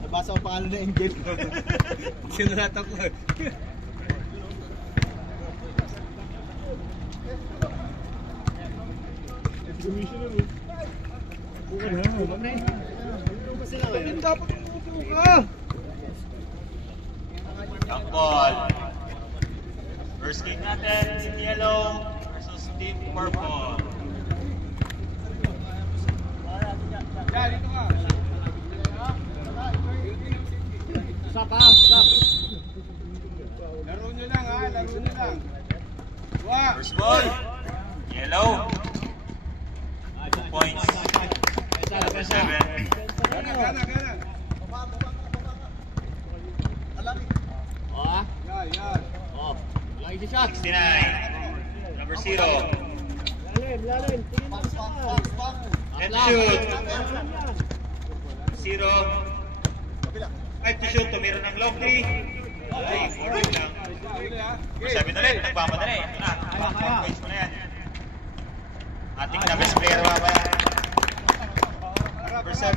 Nabasa ko pangalan na Angel. Sinuratan ko. Commissioner mo. Bukan na. Huwag na eh. Dapat umupo ka. Jump ball. First kick natin, Team Yellow versus Team Purple. Dito ka. Stop. Laro nyo lang ha, laro nyo lang. First ball, Yellow. 2 points. Number 7. Gana. Yan. Oh, lagi si shot. 69. Number 0. Lalim. Tingin mo siya. Net shoot. 0. 5 to shoot. Tumira ng long 3. Ay, 4 lang. Sabi ulit, nagpapadali. Ito na. 4 points mo na yan. Ating na best player mamaya. Number 7.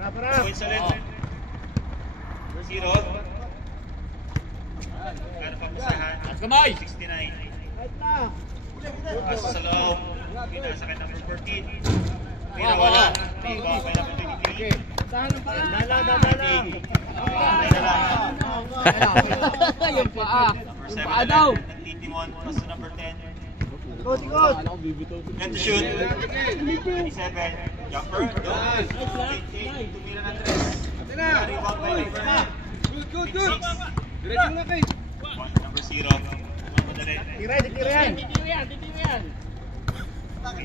2 points ulit. 0. Gano'n pa pasahan? Kamay! 69. Right na. Asa sa loob. Pinasakit number 14. Tira wala. Rebound by number 23. Saan ang paa? Dala. Yung paa. Number Yung 7 paa daw. Nagtitimon. Plus to number 10. Ikot. Net to shoot. 27. Jumper. Doon. Tumira ng 3. Rebound by number 9. Good. Diretso na kayo. Number 0. Madali. Tira yan.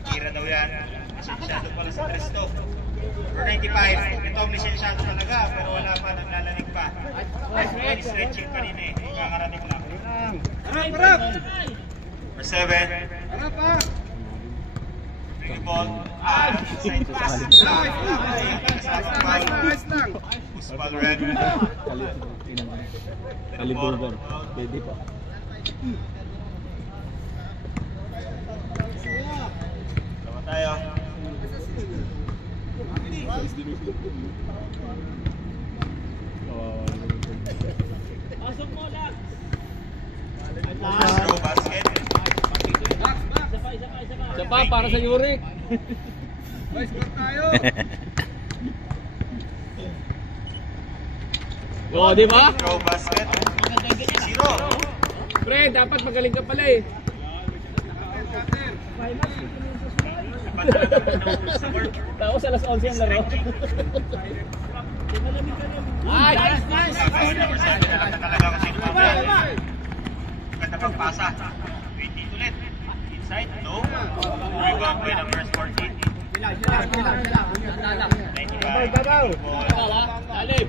Tira daw yan. Lisensyado pala sa 3 to. For 95. Ito ang lisensyado talaga. Pero wala pa. Naglalanig pa. May stretching kanina eh. Kakarating lang. Harap. Number 7. Harap ha. Bring the ball. Inside pass. Nice lang. Puspal red. Kalibugan. Pwede pa. Sama tayo. Pasok mo lang. First row basket. Isa pa, para sa Yurik. Nice work tayo. O, di ba? First row basket. 0. Pre, dapat magaling ka pala eh. Tapos alas 11 ang laro. Ay, nice. Number 7 na lang nakalaga ko sino pa. Ganda pang pasa. 20 ulit. Inside, no. Rebound by number 14. 95. Talib.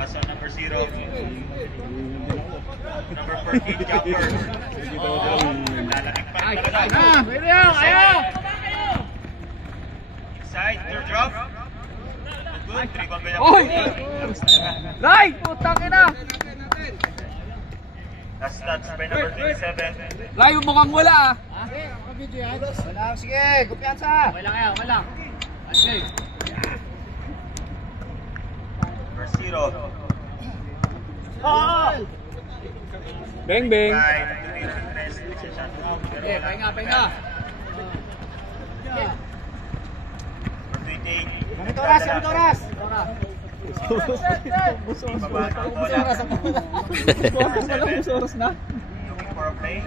Asa number 0. Number 14, jumper. Lalakik pa rin talaga. Pwede yan, kaya! Inside, third drop. Good, rebound by Oy! number 14. Ray! Putang ina! Last touch by number 27. Ray, mukhang wala ah. Wala, sige. Kumpiyansa. Wala. Okay. Number 0. Beng, beng. Right, tumira ng 3. Okay, pahinga. Number 28. Ganito oras. Ibaba ng bola. Oras na. Looking for a play.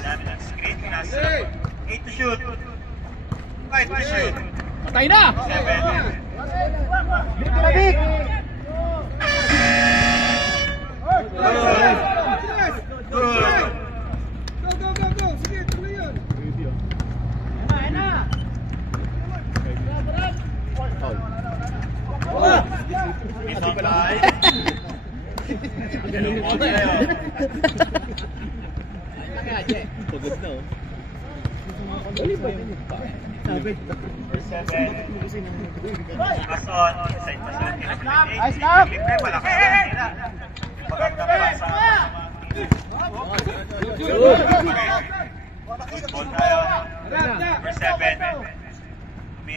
Dami ng screen. Nasa 8 to shoot. 5 to shoot. Patay na! 7. Big. Good. Go. Sige, tuloy yun. Ito tayo. Ganun po tayo. Pagod na oh. Number 7. Pass on. Inside pass on. Nice stop. Libre, malaki na nila. Maganda pa sa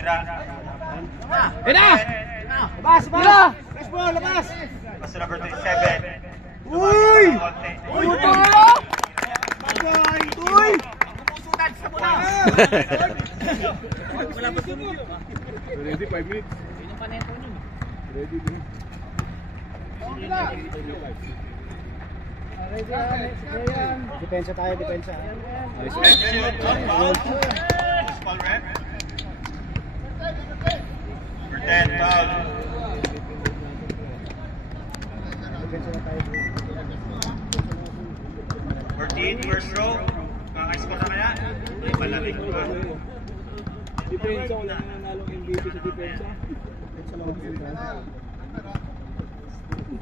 Tira. Ayun na! Labas, Tira! labas! Labas mo, labas! Pass to number 27. Uy! Uy! Puto na! Bagay! Uy! Ready, 5 minutes. Ready din. Depensa tayo, depensa. Let's shoot. One foul. Foul rep. Number 10, foul. Depensa na tayo. 14, first row. Kaka-score na kaya? Ay, malamig pa. Depensa, wala na nanalong MVP sa depensa.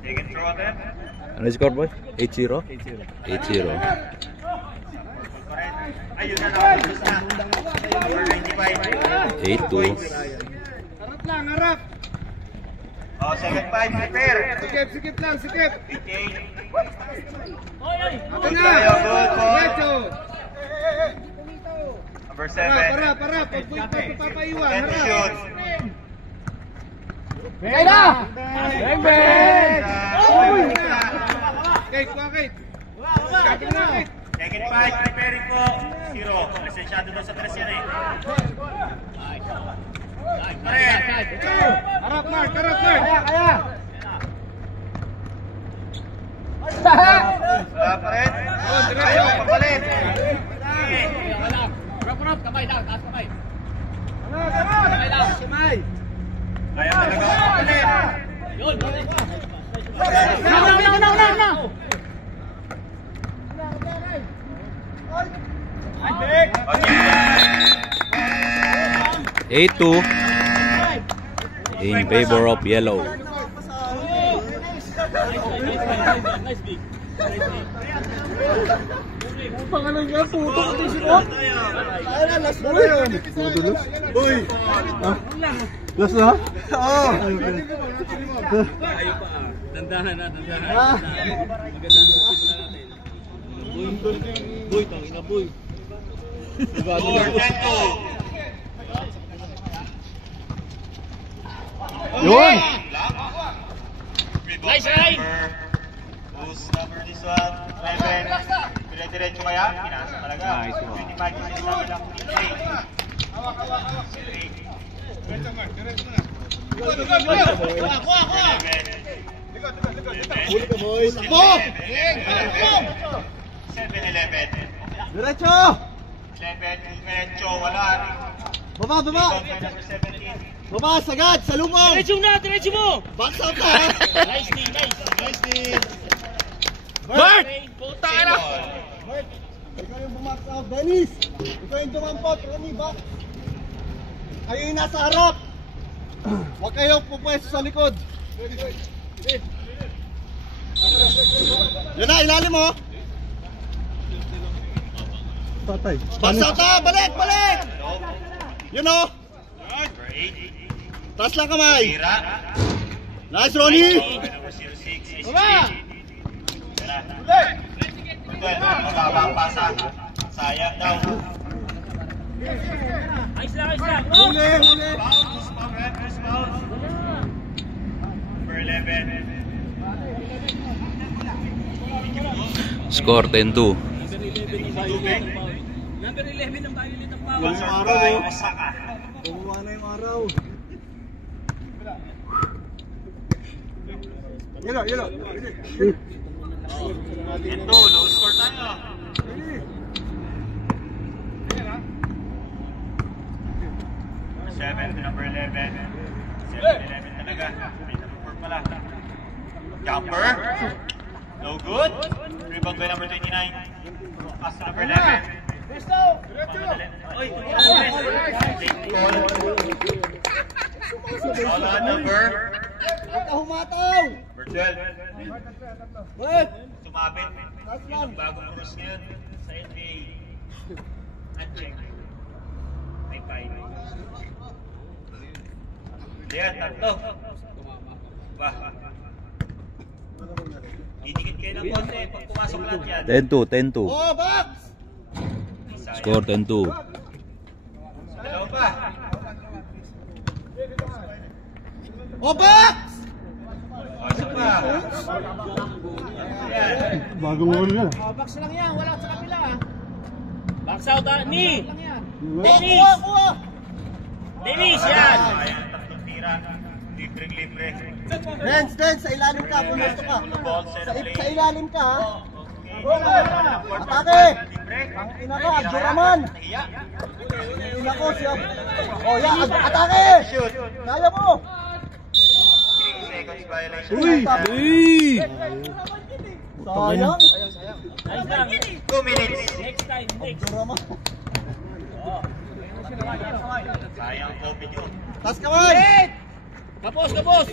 Take and throw them. Ano score, boy? 8-0? 8-0. Ayun na, nakapagos na. Number 95. 8-2. Harap lang, harap! Oh, 7-5, prepare. Sikip lang, sikip! 58. Ako Good na! tayo, good ball. Diretso! Number 7. Harap! Pag papaiwan, And harap! shoot. Bengay na! Beng, beng! Kate, Kate! Sabi na, Kate! Take it 5, preparing po. 0. Lisensyado daw sa 3 yan eh. Harap, Mark! Kaya! Wala pa rin. Ayaw papalit. Rap, kamay lang, taas kamay. Kamay lang! Kamay! Ayaw talaga papalit. Yun! No! Okay. 8-2. In favor of yellow. Pangalan nga, puto ko din sila. Ay na, last na yun. Puto, last? Uy! Last na? Oo. Dandahan na. Boy, tangina boy. Score 10-2. Yun! Nice try! Who's number this one? 11. Dire-diretso kaya? Pinasa talaga. Nice one. 25 yung sabi lang. Huli ka, boys. Takbo! 7-11. Diretso! 11, diretso, wala. Baba! Number 17. Baba, sagad! Salubong! Diretso mo! Box out na, ha? Nice D! Bert! Puta ka na! Bert! Ikaw yung bumax out. Dennis! Ikaw yung dumampot. Rani, back. Kayo yung nasa harap. Huwag kayo pupwesto sa likod. Yan na, ilalim mo. Patay. Box out na! Balik! Yun o! Number 8. Taas lang kamay. Tira. Nice, Ronnie! Number 06. Baba! Mababa ang pasa. Sayang daw. Ayos lang! Huli! Who's foul? Number 11. Score 10-2. Number 11 ang violet ng power. Sponsored by Osaka. Bumuha na yung araw. Yelo. Ito, low score tayo. Number 7 to number 11. 7-11 talaga. May number 4 pala. Jumper. No good. Rebound by number 29. Pass to number 11. Oy, wala number. Huwag ka humataw! Number 12. Bert! Sumabit. Yung bagong cross ngayon sa NBA. Uncheck. May 5. Ayan, tatlo. Ba. Didikit kayo ng konti pag pumasok lahat yan. 10-2. Oh, box! Score 10-2. Dalawa pa. O, box! O, isa pa. Ayan. Bagong ulo yan. Box lang yan, wala sa kapila ah. Box out ah, ni! Kuha, kuha! Dennis, yan! Ayan, tatlong tira. Libreng-libre. Dance, sa ilalim ka, pumusto ka. Ball, set play. Sa ilalim ka, ha? Okay. Atake! Libre. Ang ina ka, Abduraman! Nahiya. Ina ko siya. O, yan, atake! Shoot. Kaya mo! 3 seconds violation. Uy! Sayang! Ayos lang. 2 minutes. Next time, next. Abduraman. Sayang COVID yun. Tas kamay! Kapos, kapos!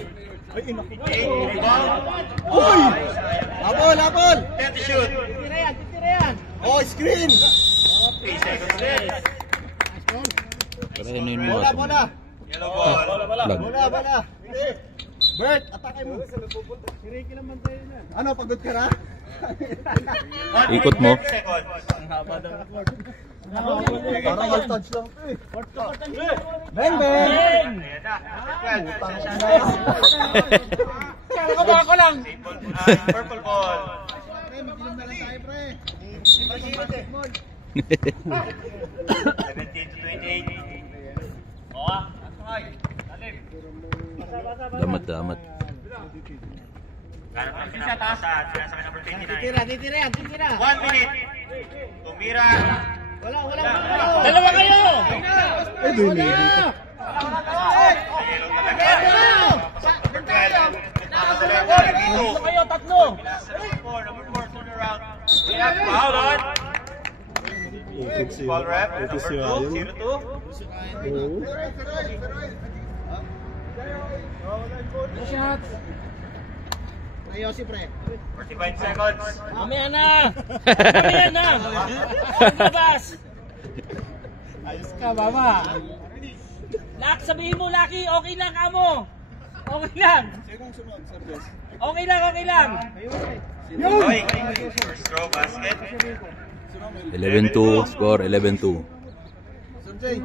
Rebound. Uy! Habol, habol! 10 to shoot. Titira yan! O, screen! 3 seconds left. Parahin mo Bola, ito. bola! Yellow ball. Lag. Bola, bola! Bert, atake mo! Ano, pagod ka na? Ikot mo. 30 seconds. Parang mag-touch lang. Bang, bang! Ayan na. 12. Nakaba ko lang! Purple ball. 17 to 28. Damat. Ganap lang pinapakasan. Kaya sa number 29. Titira yan! 1 minute. Tumira. Dalawa kayo! Yellow talaga. Number 12. Tatlo kayo, tatlo! Number 4, turn around. Foul on. Ball rep. Number 2, 0-2. Ayosip, pre. 45 seconds. Mamaya na! Paglabas! Ayos ka, mama. Sabihin mo, Lucky, okay lang kamo. Okay lang. Okay lang. Oy, first throw basket. 11-2. Score 11-2. Sanjay,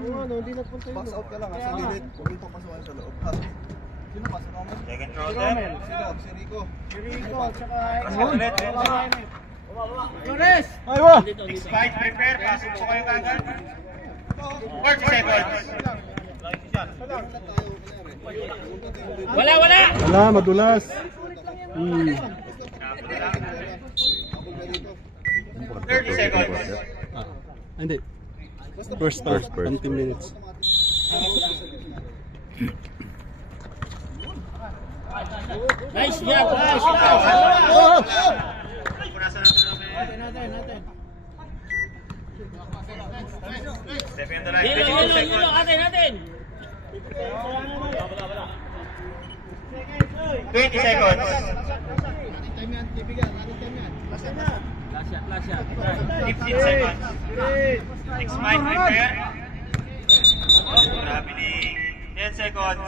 box out ka lang, ha? Sa gilid. Huwag ito pasukan sa loob, ha? Sino pa? Si Rommel? Second throw attempt. Sino? Si Rico. Basket ulit. Flores! Next fight, prepare. Pasok po kayo kagad. 40 seconds. Wala! Wala, madulas. 30 seconds. Hindi. First. 20 minutes. Nice job, guys! Punasan natin. Step in the line. 22 seconds. Natin! 20 seconds. Last shot. 15 seconds. Next fight, prepare. Grabe ni 10 seconds.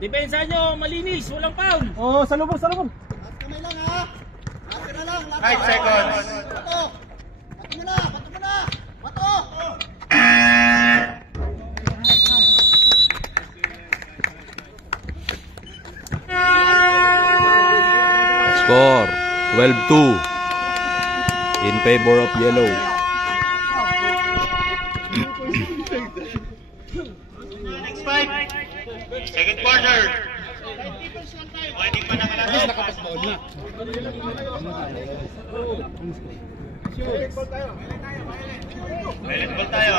Depensa nyo, malinis, walang foul! Oh, salubong. Last kamay lang, ha? Last ka na lang. 5 seconds. Bato! Bato mo na! Bato! Score 12-2. In favor of yellow. Next fight. Second quarter. Hindi pa nakalala. Nakapasball na. Violet ball tayo.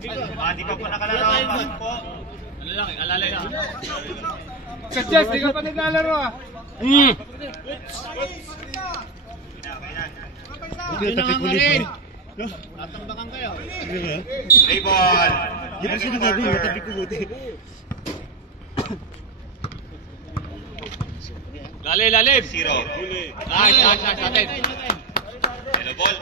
Hindi pa po nakalala. Po. Sa Jess, di ka pa naglalaro ah! Tatambakan kayo. Play ball. Di ba sinasabi, matabi ko buti. Lalim! 0. Nice natin! Yellow ball.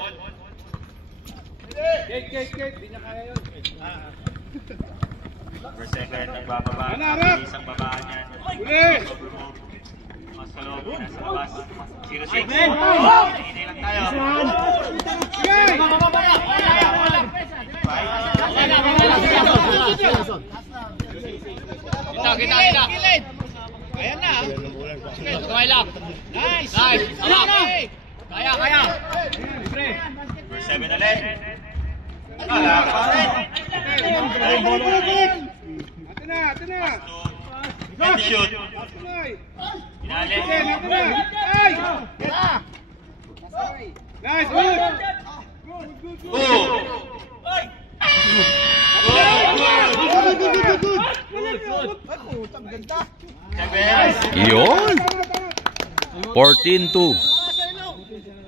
First second, nagbababa. Isang babaan yan. sa loob, nasa labas. 0-6. Hinihintay lang tayo. Kita. Ayan na. Kamay lang. Nice. Kaya. Number 7 ulit. Wala pa rin. Ate na. And shoot. Inalit. Nice, good. Yun. 14-2.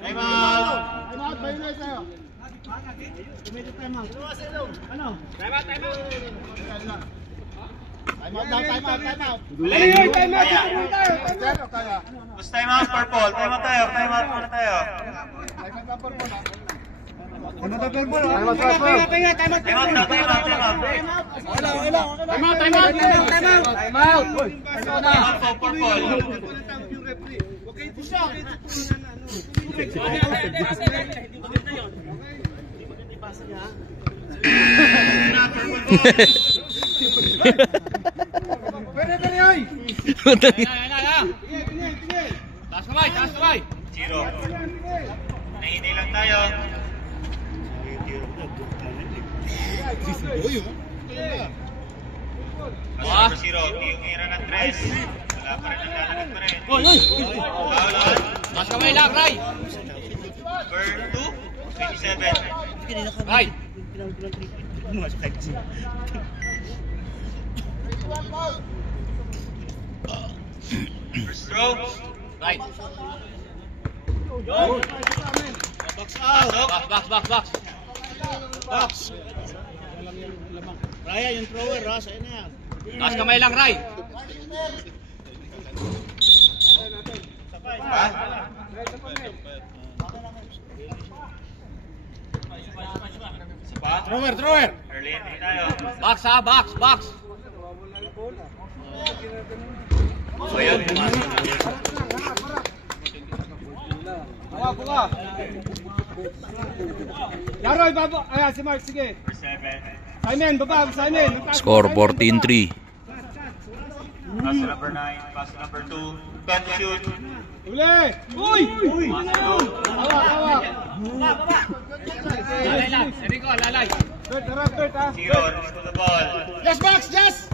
Time out. Basta time out, purple. Time out tayo. Time out muna tayo. Taas kamay. Zero. Nahinay lang tayo. Number 0, yung ira ng 3. Wala pa rin ang lalagad pa rin. Taas kamay lang, Ray. Number 2, 27. Ray. First throw. Right. Box out. Box. Raya, yung thrower, sa'yo na yan. Taas kamay lang, Ray. Thrower. Early entry tayo. Box. So yun. Buka. Yaroy, babo. Ayan, si Mark, sige. Number 7. Simon, baba, Simon. Score 14-3. Pass to number 9. Pass to number 2. Cut shoot. Uli! Uy! Pass to 2. Hawak. Lalay lang. Enrico, lalay. Third, ha? 0. Release to the ball. Yes, Max, yes!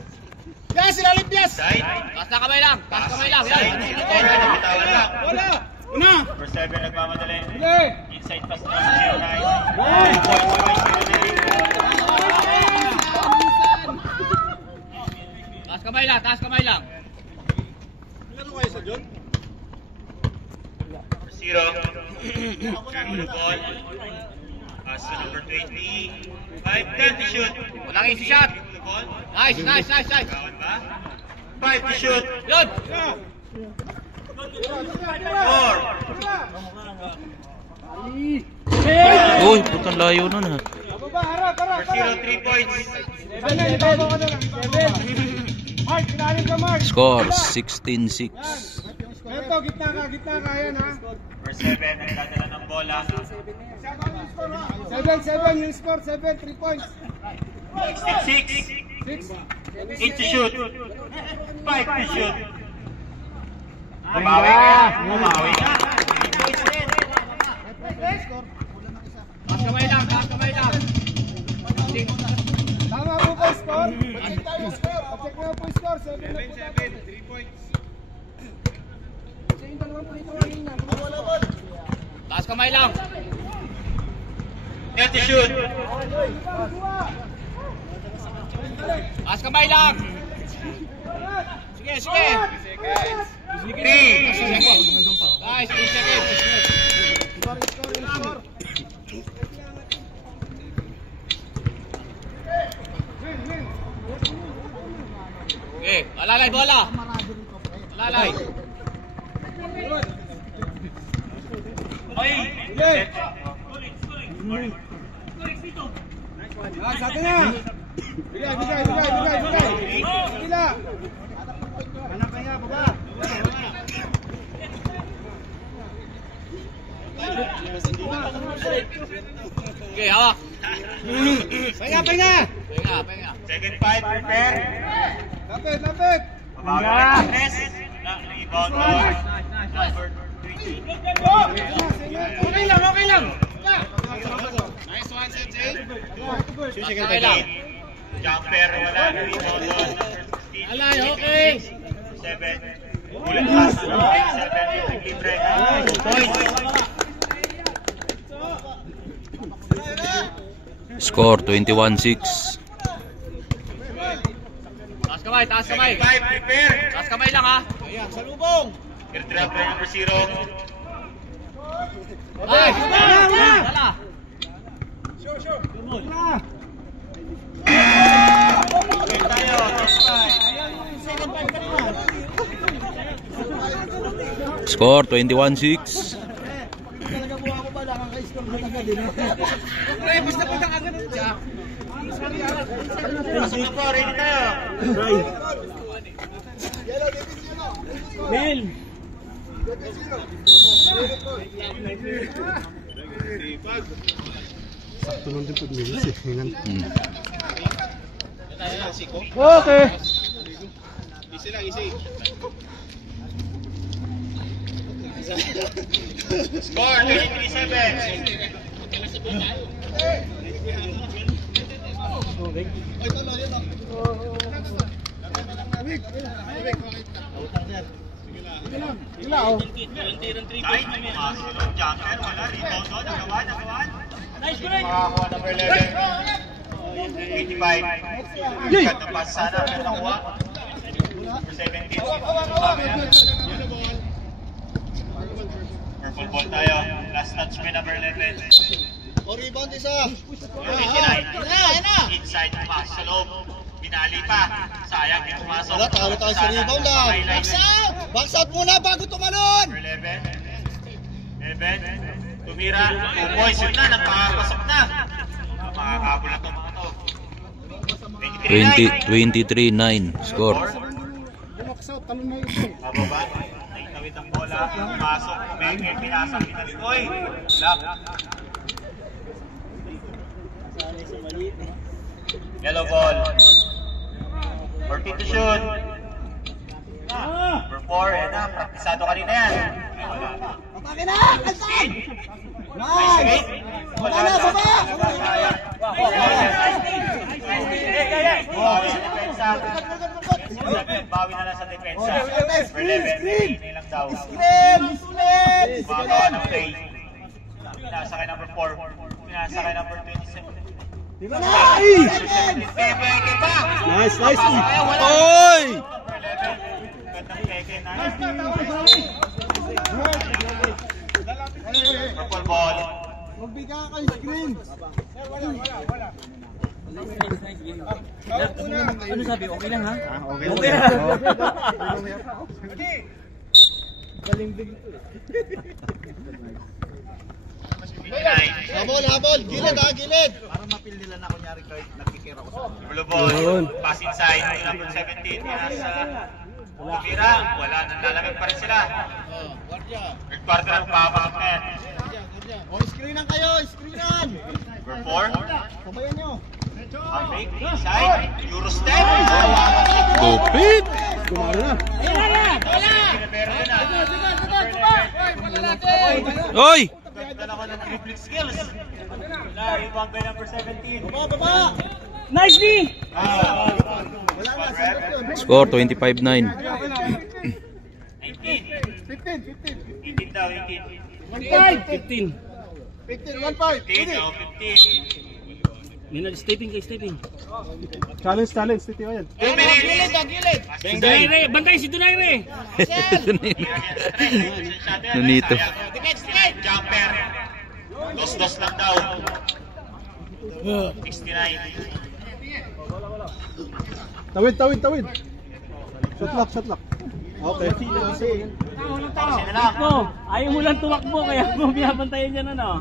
Yes, ilalim, yes! Side. Taas na kamay lang. Side. Nabitawan lang. Wala! Una! Number 7 nagmamadali. Uli! Inside pass to number 09. 2 points away to the lead. Taas kamay lang. Number 0. Dribble the ball. Pass to number 20. 5-10 to shoot. Walang easy shot. Dribble the ball. Nice. Kawan ba? 5 to shoot. Yun. 4. Uy, putang layo nun ha. Baba, harap. Number 0, 3 points. Ibabaw ka na lang. 7. Mark, ilalim ka, Mark. Score 16-6. Ito, gitna ka, yan, ha? Number 7 nagdadala ng bola. 7 yung score, 7, 3 points. 6. 6. 8 to shoot. 5 to shoot. Bumawi ka. Taas kamay lang. Tama po po yung score. Check mo po yung score, 7 na po natin. 3 points. Taas kamay lang. 10 to shoot. Taas kamay lang. Sige. 3. Guys, 3 seconds. Okay, alalay bola. Alalay. Sa atin na. Bigay. Pila. Anak kaya, baba. Okay, hawak. Pahinga, pahinga. Penga. Second 5, prepare. Lapit, lapit. Babawi ng fitness. Rebound ball. Number 3. Okay lang, okay lang. Nice one, Sensei. Second 8. Jumper, wala. Rebound ball. Number 16. Alay, okay. 7. Ulit pass. 7. Libre. Points. Score 21-6. Taas kamay, taas kamay. Second 5, prepare. Taas kamay lang ha. Ayan, salubong. Airdrop by number 0. Ay, dala. Okay tayo. Score 21-6. Talaga po ako ba nakaka-score na agad din. Pre, basta pag nakagano siya. Pasok na po, ready tayo. Yellow, David Zero. Mel. David Zero. Okay. Easy lang, easy. Score 23-7. Kahit pumasok, jumper, wala. Rebound doon, nagawan. Makakuha number 11. 85. Cut na pass sana, pero nakuha. Number 17. Purple ball tayo. Last touch may number 11. O rebound isa. 89. Inside pass sa loob. Binali pa. Sayang, di pumasok. Wala, talo tayo sa rebound lang. Box out! Box out muna bago tumalon. Number 11. 11. Tumira. Oh boys, yun na. Nagpapasok na. Makakabol na itong mga to. 23-9. Score. Box out, talon na ito. Mababa. Naitawid ang bola. Pasok. Menge. Pinasang pinalikoy. Lock. Yellow ball. 14 to shoot. Number 4. Yan na. Praktisado kanina yan. Atake na! Altan! Nice! Baba na, baba! Bawi sa depensa. Bawi na lang sa depensa. Number 11. Hindi lang daw. Screen! Screen! Gumagawa ng play. Pinasa kay number 4. Pinasa kay number 27. Nice! Peke pa! Nice, nice! Oy! Number 11. Gandang peke na. Purple ball. Magbigay ka yung screen! Ano sabi? Okay lang ha? Okay na! Habol, habol! Gilid ha, gilid! Blue ball. Pass inside. Number 17. Pinasa. Tumira. Wala. Nanlalamig pa rin sila. Third quarter ang papasok na yan. O, screenan kayo! Screenan! Number 4. Sabayan nyo! Ang fake. Inside. Eurostep. Tupid! Oy! Ganda naman ng dribbling skills. Rebound by number 17. Baba, baba! Nicely! Wala na, sarap yun! Score 25-9. 19. 15. 18 daw. 15. 18. 15, 1-5! 15 daw. 15. Minal stepping kay stepping. Challenge, titiyo yan. 2 minutes. Si Donaire, bantay si Donaire. Nunito. Jumper. Dos-dos lang daw. 69. Tawid. Shot lock. Okay. Sino lang? Ayaw mo lang tumakbo kaya mo binabantayan niya na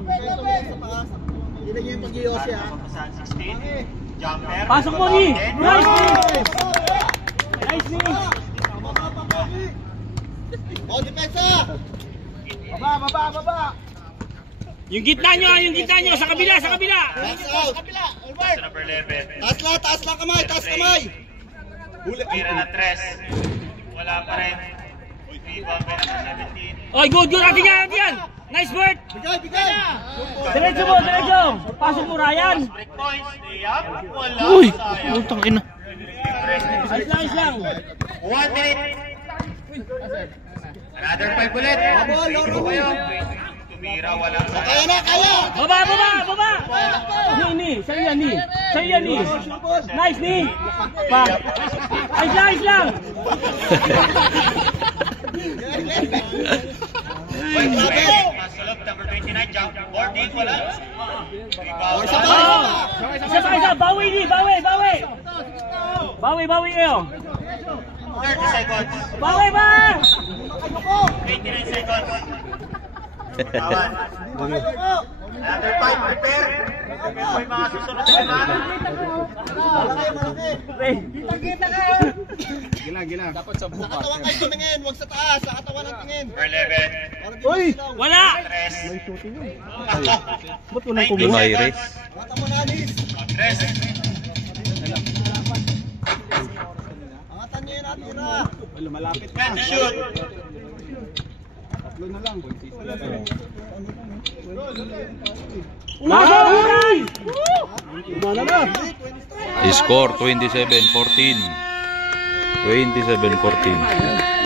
Hindi nyo yung pag-iossi ha! Papasan 16. Jumper. Pasok mo ni! Nice! O, depensa! Baba. Yung gitna nyo, sa kabila, sa kabila. Box out. Sa number 11. Taas lang kamay, taas kamay. Tumira na 3. Wala pa rin. Rebound by number 17. Oy, good, atin yan. Nice work. Bigay. Diretso mo. Pasok mo, Ryan. Break points. Layup. Wala. Uy, Sayang. utang ina. Ayos lang. 1 minute. Another 5 ulit. Loro. Tumira, walang Kaya sayang. na, kaya. Baba. Ni. Sa'yo yan, ni. Nice, ni. Pa. Ayos lang. Masulog, number 29, jump. Boarding, wala. Rebound. Isa. Bawi, ni. Bawi kayo. 30 seconds. Bawi ba? 29 seconds. Tawan. Another 5, prepare. Prepare po yung mga susunod na naman. Katawan kayo tumingin, huwag sa taas, sa katawan ang tingin. Number 11. Uy! Wala. 3. Lumayres. Mata mo na, Anis. 3. Angatan niyo yun, atira. And shoot. Score 27-14. 27-14.